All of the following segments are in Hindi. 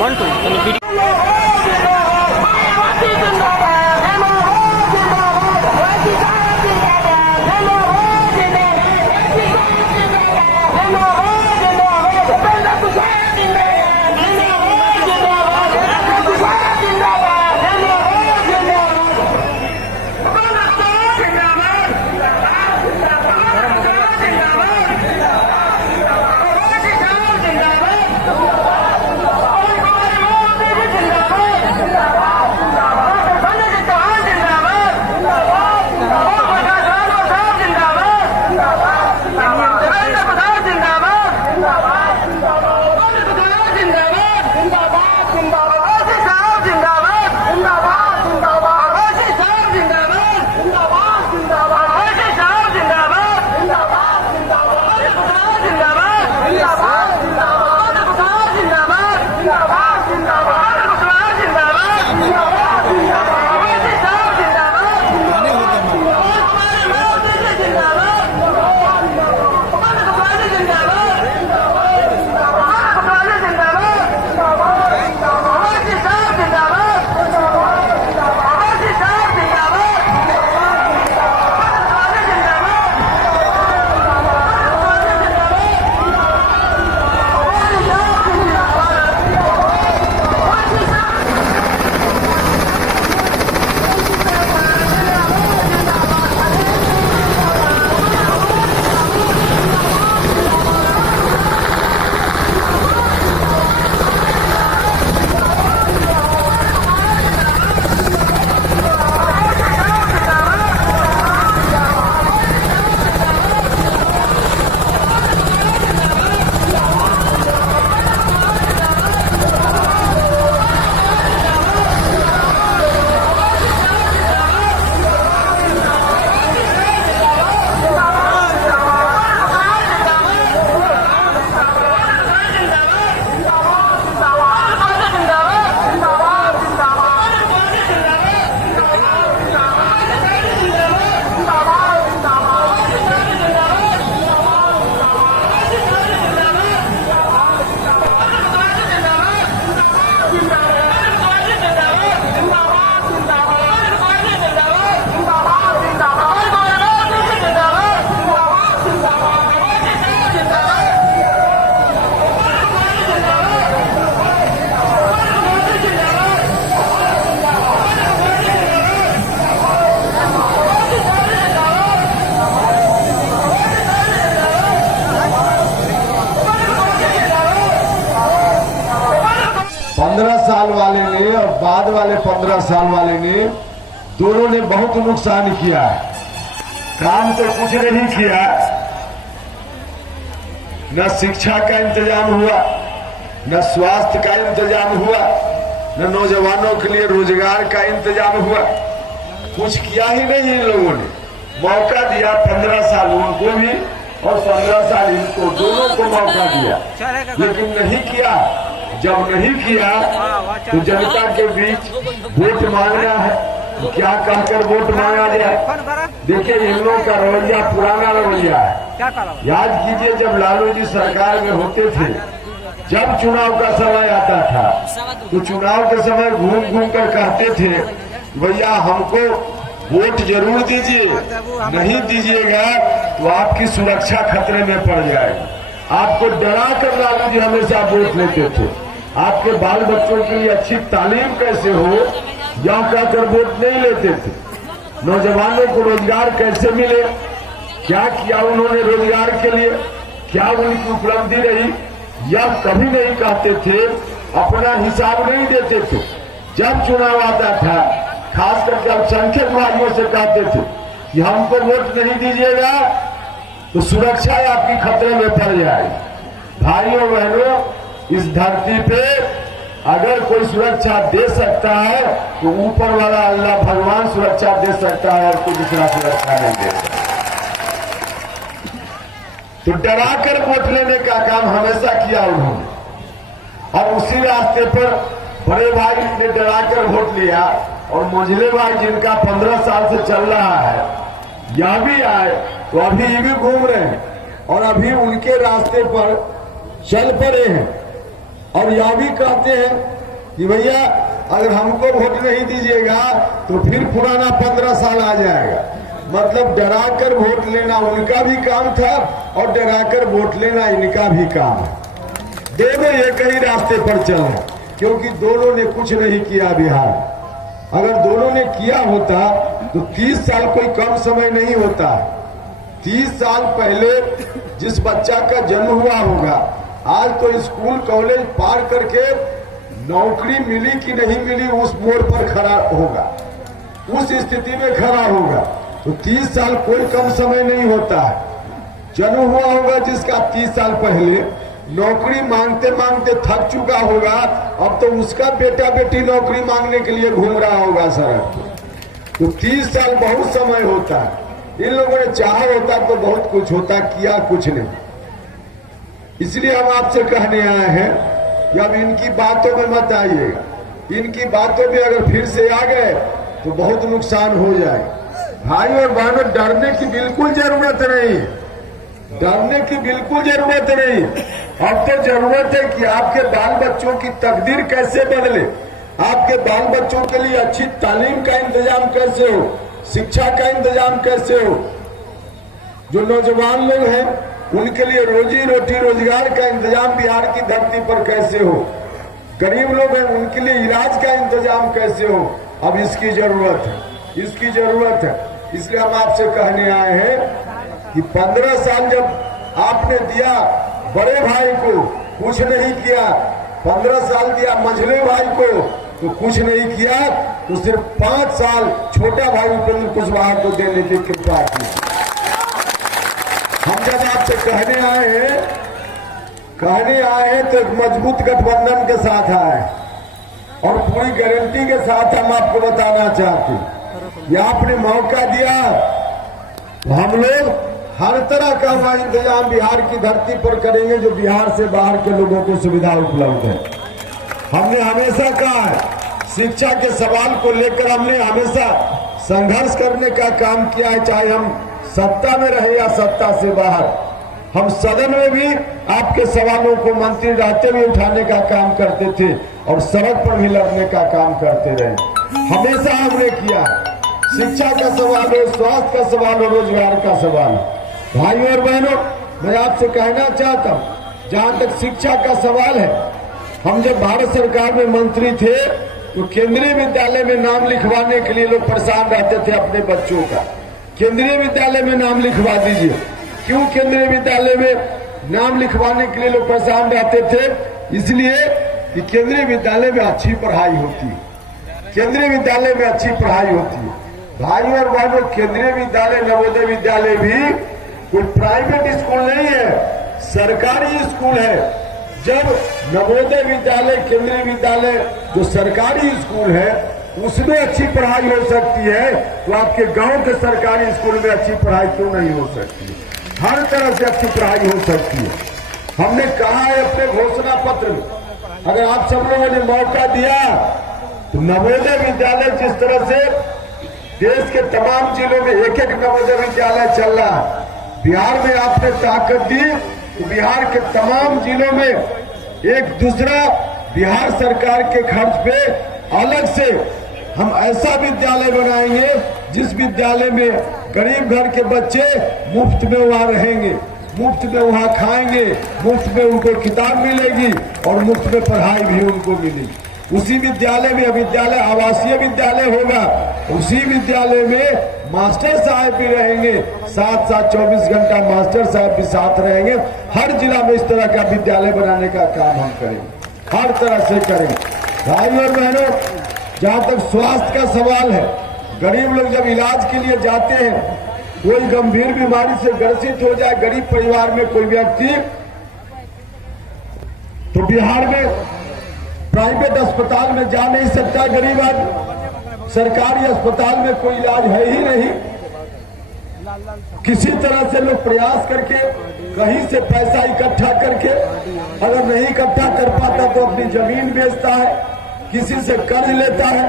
मंटू साल वाले ने और बाद वाले 15 साल वाले ने दोनों ने बहुत नुकसान किया है। काम तो कुछ नहीं किया, न शिक्षा का इंतजाम हुआ, न स्वास्थ्य का इंतजाम हुआ, न नौजवानों के लिए रोजगार का इंतजाम हुआ। कुछ किया ही नहीं इन लोगों ने। मौका दिया 15 साल उनको भी और 15 साल इनको, दोनों को मौका दिया, लेकिन नहीं किया। जब नहीं किया तो जनता के बीच वोट मांगना है, तो क्या कहकर वोट मांगा जाए। देखिए इन लोगों का रवैया पुराना रवैया है। याद कीजिए जब लालू जी सरकार में होते थे, जब चुनाव का समय आता था तो चुनाव के समय घूम घूम कर कहते थे भैया हमको वोट जरूर दीजिए, नहीं दीजिएगा तो आपकी सुरक्षा खतरे में पड़ जाएगी। आपको डरा कर लालू जी हमेशा वोट लेते थे। आपके बाल बच्चों के लिए अच्छी तालीम कैसे हो यह कहकर वोट नहीं लेते थे। नौजवानों को रोजगार कैसे मिले, क्या किया उन्होंने रोजगार के लिए, क्या उनकी उपलब्धि रही, यह कभी नहीं कहते थे। अपना हिसाब नहीं देते थे। जब चुनाव आता था खास करके अल्पसंख्यक भाइयों से कहते थे कि हमको वोट नहीं दीजिएगा तो सुरक्षा आपकी खतरे में पड़ जाएगी। भाइयों बहनों, इस धरती पे अगर कोई सुरक्षा दे सकता है तो ऊपर वाला अल्लाह भगवान सुरक्षा दे सकता है और कोई दूसरा सुरक्षा नहीं दे सकता। तो डरा कर वोट लेने का काम हमेशा किया उन्होंने, और उसी रास्ते पर बड़े भाई ने डरा कर वोट लिया और मंझले भाई जिनका 15 साल से चल रहा है यह भी आए तो अभी ये भी घूम रहे हैं और अभी उनके रास्ते पर चल पड़े हैं। और यह भी कहते हैं कि भैया अगर हमको वोट नहीं दीजिएगा तो फिर पुराना 15 साल आ जाएगा। मतलब डरा कर वोट लेना उनका भी काम था और डरा कर वोट लेना इनका भी काम है। दोनों एक ही रास्ते पर चले, क्योंकि दोनों ने कुछ नहीं किया बिहार। अगर दोनों ने किया होता तो 30 साल कोई कम समय नहीं होता। 30 साल पहले जिस बच्चा का जन्म हुआ होगा, आज तो स्कूल कॉलेज पार करके नौकरी मिली कि नहीं मिली उस मोड़ पर खड़ा होगा, उस स्थिति में खड़ा होगा। तो 30 साल कोई कम समय नहीं होता है। जन्म हुआ होगा जिसका 30 साल पहले, नौकरी मांगते मांगते थक चुका होगा, अब तो उसका बेटा बेटी नौकरी मांगने के लिए घूम रहा होगा सड़क पर। तो 30 साल बहुत समय होता है। इन लोगों ने चाहा होता तो बहुत कुछ होता, किया कुछ नहीं। इसलिए हम आपसे कहने आए हैं कि अब इनकी बातों में मत आइएगा। इनकी बातों में अगर फिर से आ गए तो बहुत नुकसान हो जाए। भाई और बहनों, डरने की बिल्कुल जरूरत नहीं, डरने की बिल्कुल जरूरत नहीं। अब तो जरूरत है कि आपके बाल बच्चों की तकदीर कैसे बदले, आपके बाल बच्चों के लिए अच्छी तालीम का इंतजाम कैसे हो, शिक्षा का इंतजाम कैसे हो। जो नौजवान लोग हैं उनके लिए रोजी रोटी रोजगार का इंतजाम बिहार की धरती पर कैसे हो। गरीब लोग हैं उनके लिए इलाज का इंतजाम कैसे हो। अब इसकी जरूरत है, इसकी जरूरत है। इसलिए हम आपसे कहने आए हैं कि 15 साल जब आपने दिया बड़े भाई को, कुछ नहीं किया। 15 साल दिया मझले भाई को तो कुछ नहीं किया, तो सिर्फ 5 साल छोटा भाई उपेंद्र कुशवाहा को देने की कृपा की। हम जब आपसे कहने आए हैं तो एक मजबूत गठबंधन के साथ आए और पूरी गारंटी के साथ हम आपको बताना चाहते हैं, ये आपने मौका दिया तो हम लोग हर तरह का वह इंतजाम बिहार की धरती पर करेंगे जो बिहार से बाहर के लोगों को सुविधा उपलब्ध है। हमने हमेशा कहा है, शिक्षा के सवाल को लेकर हमने हमेशा संघर्ष करने का काम किया है, चाहे हम सत्ता में रहे या सत्ता से बाहर। हम सदन में भी आपके सवालों को मंत्री रहते हुए उठाने का काम करते थे और सड़क पर भी लड़ने का काम करते रहे। हमेशा हमने किया। शिक्षा का सवाल हो, स्वास्थ्य का सवाल हो, रोजगार का सवाल हो। भाइयों और बहनों, मैं आपसे कहना चाहता हूँ, जहाँ तक शिक्षा का सवाल है, हम जब भारत सरकार में मंत्री थे तो केंद्रीय विद्यालय में नाम लिखवाने के लिए लोग परेशान रहते थे अपने बच्चों का। केंद्रीय विद्यालय में नाम लिखवा दीजिए। क्यों केंद्रीय विद्यालय में नाम लिखवाने के लिए लोग परेशान रहते थे? इसलिए कि केंद्रीय विद्यालय में अच्छी पढ़ाई होती है, केंद्रीय विद्यालय में अच्छी पढ़ाई होती है। भाई और बहनों, केंद्रीय विद्यालय नवोदय विद्यालय भी कोई प्राइवेट स्कूल नहीं है, सरकारी स्कूल है। जब नवोदय विद्यालय, केंद्रीय विद्यालय जो सरकारी स्कूल है उसमें अच्छी पढ़ाई हो सकती है, तो आपके गांव के सरकारी स्कूल में अच्छी पढ़ाई क्यों नहीं हो सकती? हर तरह से अच्छी पढ़ाई हो सकती है। हमने कहा है अपने घोषणा पत्र में, अगर आप सब लोगों ने मौका दिया तो नवोदय विद्यालय जिस तरह से देश के तमाम जिलों में एक एक नवोदय विद्यालय चल रहा है, बिहार में आपने ताकत दी तो बिहार के तमाम जिलों में एक दूसरा बिहार सरकार के खर्च पे अलग से हम ऐसा विद्यालय बनाएंगे जिस विद्यालय में गरीब घर के बच्चे मुफ्त में वहाँ रहेंगे, मुफ्त में वहाँ खाएंगे, मुफ्त में उनको किताब मिलेगी और मुफ्त में पढ़ाई भी उनको मिलेगी। उसी विद्यालय में विद्यालय आवासीय विद्यालय होगा, उसी विद्यालय में मास्टर साहब भी रहेंगे, साथ साथ 24 घंटा मास्टर साहब भी साथ रहेंगे। हर जिला में इस तरह का विद्यालय बनाने का काम हम करेंगे, हर तरह से करेंगे। भाई और बहनों, जहाँ तक स्वास्थ्य का सवाल है, गरीब लोग जब इलाज के लिए जाते हैं, कोई गंभीर बीमारी से ग्रसित हो जाए गरीब परिवार में कोई व्यक्ति, तो बिहार में प्राइवेट अस्पताल में जा नहीं सकता गरीब आदमी। सरकारी अस्पताल में कोई इलाज है ही नहीं। किसी तरह से लोग प्रयास करके कहीं से पैसा इकट्ठा करके, अगर नहीं इकट्ठा कर पाता तो अपनी जमीन बेचता है, किसी से कर्ज लेता है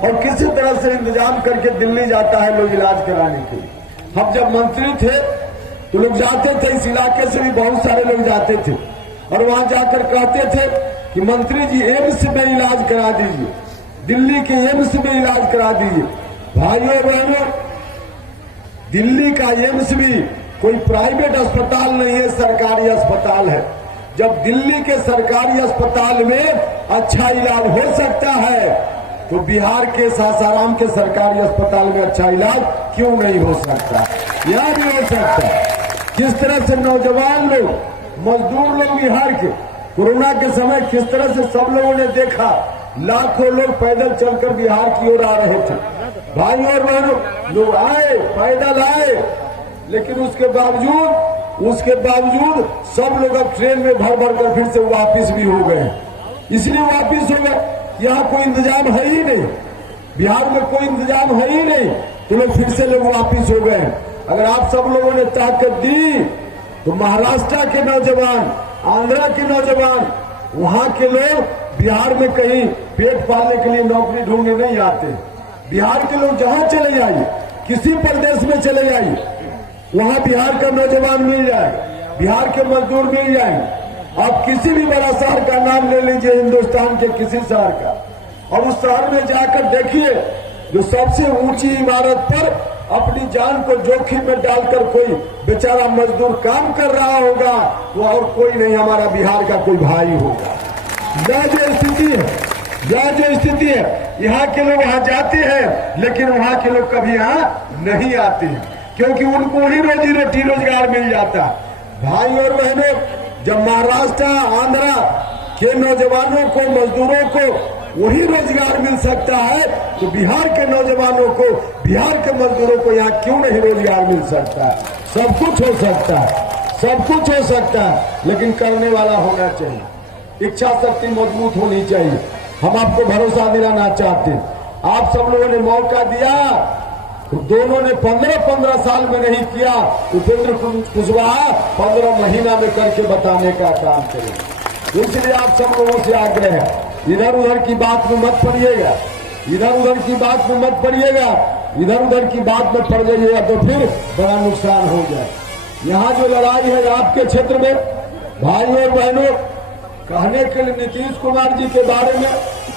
और किसी तरह से इंतजाम करके दिल्ली जाता है लोग इलाज कराने के लिए। हम जब मंत्री थे तो लोग जाते थे, इस इलाके से भी बहुत सारे लोग जाते थे और वहां जाकर कहते थे कि मंत्री जी एम्स में इलाज करा दीजिए, दिल्ली के एम्स में इलाज करा दीजिए। भाइयों बहनों, दिल्ली का एम्स भी कोई प्राइवेट अस्पताल नहीं है, सरकारी अस्पताल है। जब दिल्ली के सरकारी अस्पताल में अच्छा इलाज हो सकता है तो बिहार के सासाराम के सरकारी अस्पताल में अच्छा इलाज क्यों नहीं हो सकता? यह भी हो सकता है। किस तरह से नौजवान लोग, मजदूर लोग बिहार के कोरोना के समय किस तरह से सब लोगों ने देखा, लाखों लोग पैदल चलकर बिहार की ओर आ रहे थे। भाई और बहनों, लोग आए, पैदल आए, लेकिन उसके बावजूद सब लोग अब ट्रेन में भर भर कर फिर से वापिस भी हो गए। इसलिए वापिस हो गए, यहाँ कोई इंतजाम है ही नहीं, बिहार में कोई इंतजाम है ही नहीं, तो लोग फिर से लोग वापिस हो गए। अगर आप सब लोगों ने ताकत दी तो महाराष्ट्र के नौजवान, आंध्रा के नौजवान, वहां के लोग बिहार में कहीं पेट पालने के लिए नौकरी ढूंढने नहीं आते। बिहार के लोग जहां चले जाइए, किसी प्रदेश में चले जाइए, वहां बिहार का नौजवान मिल जाएगा, बिहार के मजदूर मिल जाएंगे। आप किसी भी बड़ा शहर का नाम ले लीजिए, हिंदुस्तान के किसी शहर का, और उस शहर में जाकर देखिए, जो सबसे ऊंची इमारत पर अपनी जान को जोखिम में डालकर कोई बेचारा मजदूर काम कर रहा होगा, वो और कोई नहीं, हमारा बिहार का कोई भाई होगा। यह जो स्थिति है, यहाँ के लोग वहां जाते हैं, लेकिन वहां के लोग कभी यहाँ नहीं आते हैं, क्योंकि उनको ही रोजी रोटी रोजगार मिल जाता है। भाई और बहनों, जब महाराष्ट्र, आंध्रा के नौजवानों को, मजदूरों को वही रोजगार मिल सकता है, तो बिहार के नौजवानों को, बिहार के मजदूरों को यहाँ क्यों नहीं रोजगार मिल सकता? सब कुछ हो सकता है, सब कुछ हो सकता है, लेकिन करने वाला होना चाहिए, इच्छा शक्ति मजबूत होनी चाहिए। हम आपको भरोसा दिलाना चाहते हैं, आप सब लोगों ने मौका दिया, तो दोनों ने 15 साल में नहीं किया, उपेंद्र कुशवाहा 15 महीना में करके बताने का काम करें। इसलिए आप सब लोगों से आग्रह है, इधर उधर की बात में मत पड़िएगा, इधर उधर की बात में मत पड़िएगा, इधर उधर की बात में पड़ जाइएगा तो फिर बड़ा नुकसान हो जाए। यहाँ जो लड़ाई है आपके क्षेत्र में, भाई और बहनों, कहने के लिए नीतीश कुमार जी के बारे में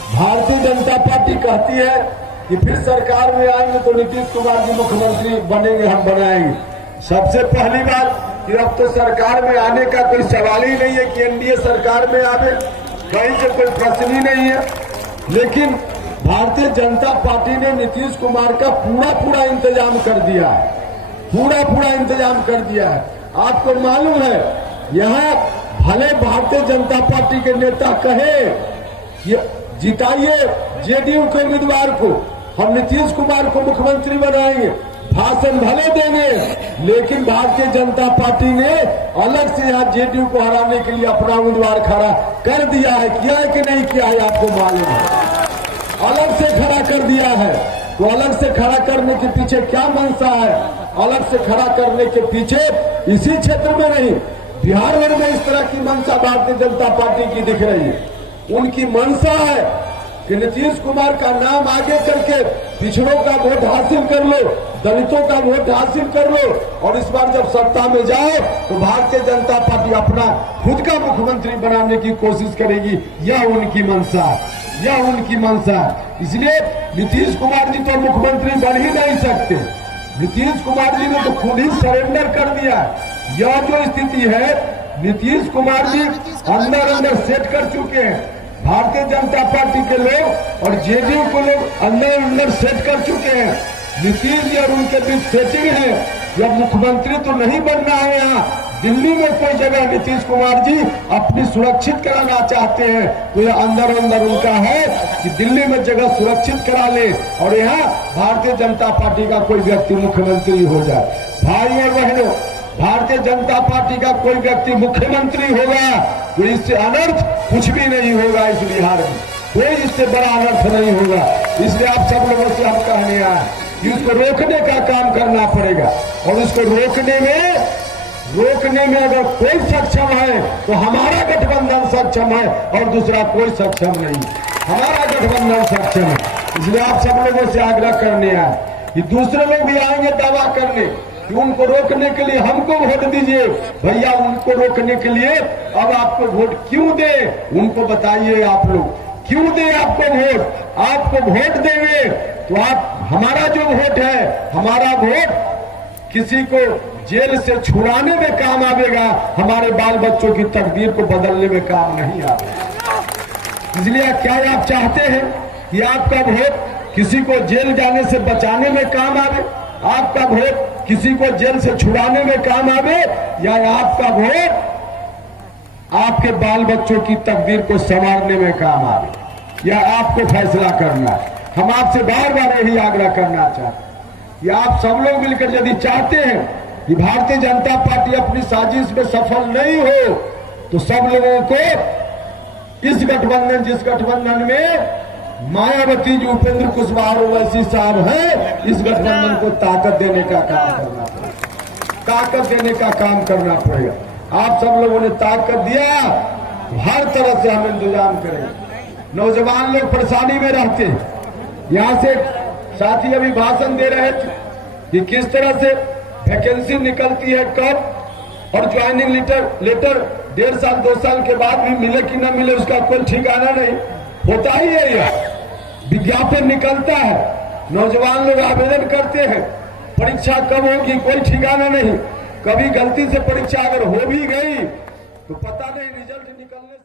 भारतीय जनता पार्टी कहती है कि फिर सरकार में आएंगे तो नीतीश कुमार जी मुख्यमंत्री बनेंगे, हम बनाएंगे। सबसे पहली बात कि अब तो सरकार में आने का कोई सवाल ही नहीं है कि एनडीए सरकार में आवे, कहीं से कोई प्रश्न ही नहीं है। लेकिन भारतीय जनता पार्टी ने नीतीश कुमार का पूरा इंतजाम कर दिया है, पूरा इंतजाम कर दिया है। आपको मालूम है, यहाँ भले भारतीय जनता पार्टी के नेता कहे कि जिताइए जेडीयू के उम्मीदवार को, हम नीतीश कुमार को मुख्यमंत्री बनाएंगे, भाषण भले देंगे, लेकिन भारतीय जनता पार्टी ने अलग से यहाँ जेडीयू को हराने के लिए अपना उम्मीदवार खड़ा कर दिया है। किया है कि नहीं किया है आपको मालूम है, अलग से खड़ा कर दिया है। तो अलग से खड़ा करने के पीछे क्या मंशा है? अलग से खड़ा करने के पीछे इसी क्षेत्र में नहीं, बिहार भर में इस तरह की मंशा भारतीय जनता पार्टी की दिख रही है। उनकी मंशा है कि नीतीश कुमार का नाम आगे करके पिछड़ों का वोट हासिल कर लो, दलितों का वोट हासिल कर लो, और इस बार जब सत्ता में जाए तो भारतीय जनता पार्टी अपना खुद का मुख्यमंत्री बनाने की कोशिश करेगी। यह उनकी मंशा है, यह उनकी मंशा है। इसलिए नीतीश कुमार जी तो मुख्यमंत्री बन ही नहीं सकते। नीतीश कुमार जी ने तो खुद ही सरेंडर कर दिया। यह जो स्थिति है, नीतीश कुमार जी अंदर सेट कर चुके हैं। भारतीय जनता पार्टी के लोग और जेडीयू को लोग अंदर सेट कर चुके हैं। नीतीश जी और उनके बीच सेटिंग है। जब मुख्यमंत्री तो नहीं बनना है, यहाँ दिल्ली में कोई जगह नीतीश कुमार जी अपनी सुरक्षित कराना चाहते हैं, तो यह अंदर उनका है कि दिल्ली में जगह सुरक्षित करा ले और यहाँ भारतीय जनता पार्टी का कोई व्यक्ति मुख्यमंत्री हो जाए। भाई और बहनों, भारतीय जनता पार्टी का कोई व्यक्ति मुख्यमंत्री होगा तो इससे अनर्थ कुछ भी नहीं होगा। इस बिहार में कोई इससे बड़ा अनर्थ नहीं होगा। इसलिए आप सब लोगों से हम कहने आए कि उसको रोकने का काम करना पड़ेगा, और उसको रोकने में अगर कोई सक्षम है तो हमारा गठबंधन सक्षम है और दूसरा कोई सक्षम नहीं। हमारा गठबंधन सक्षम है। इसलिए आप सब लोगों से आग्रह करने आए कि दूसरे लोग भी आएंगे दावा करने कि उनको रोकने के लिए हमको वोट दीजिए। भैया उनको रोकने के लिए अब आपको वोट क्यों दे, उनको बताइए। आप लोग क्यों दे आपको वोट? आपको वोट देंगे तो आप, हमारा जो वोट है, हमारा वोट किसी को जेल से छुड़ाने में काम आवेगा, हमारे बाल बच्चों की तकदीर को बदलने में काम नहीं आवेगा। इसलिए क्या आप चाहते हैं कि आपका वोट किसी को जेल जाने से बचाने में काम आवे? आपका वोट किसी को जेल से छुड़ाने में काम आवे, या आपका वोट आपके बाल बच्चों की तकदीर को संवारने में काम आवे? या आपको फैसला करना है। हम आपसे बार बार यही आग्रह करना चाहते हैं कि आप सब लोग मिलकर यदि चाहते हैं कि भारतीय जनता पार्टी अपनी साजिश में सफल नहीं हो, तो सब लोगों को इस गठबंधन, जिस गठबंधन में मायावती जी, उपेंद्र कुशवाहा ओवैसी साहब हैं, इस गठबंधन को ताकत देने का काम करना पड़ेगा। ताकत देने का काम करना पड़ेगा। आप सब लोगों ने ताकत दिया, हर तरह से हम इंतजाम करेंगे। नौजवान लोग परेशानी में रहते हैं। यहाँ से साथी अभी भाषण दे रहे थे कि किस तरह से वैकेंसी निकलती है कब, और ज्वाइनिंग लेटर 1.5 साल 2 साल के बाद भी मिले कि ना मिले उसका कोई ठिकाना नहीं। होता ही है, यह विज्ञापन निकलता है, नौजवान लोग आवेदन करते हैं, परीक्षा कब होगी कोई ठिकाना नहीं। कभी गलती से परीक्षा अगर हो भी गई तो पता नहीं, रिजल्ट निकलने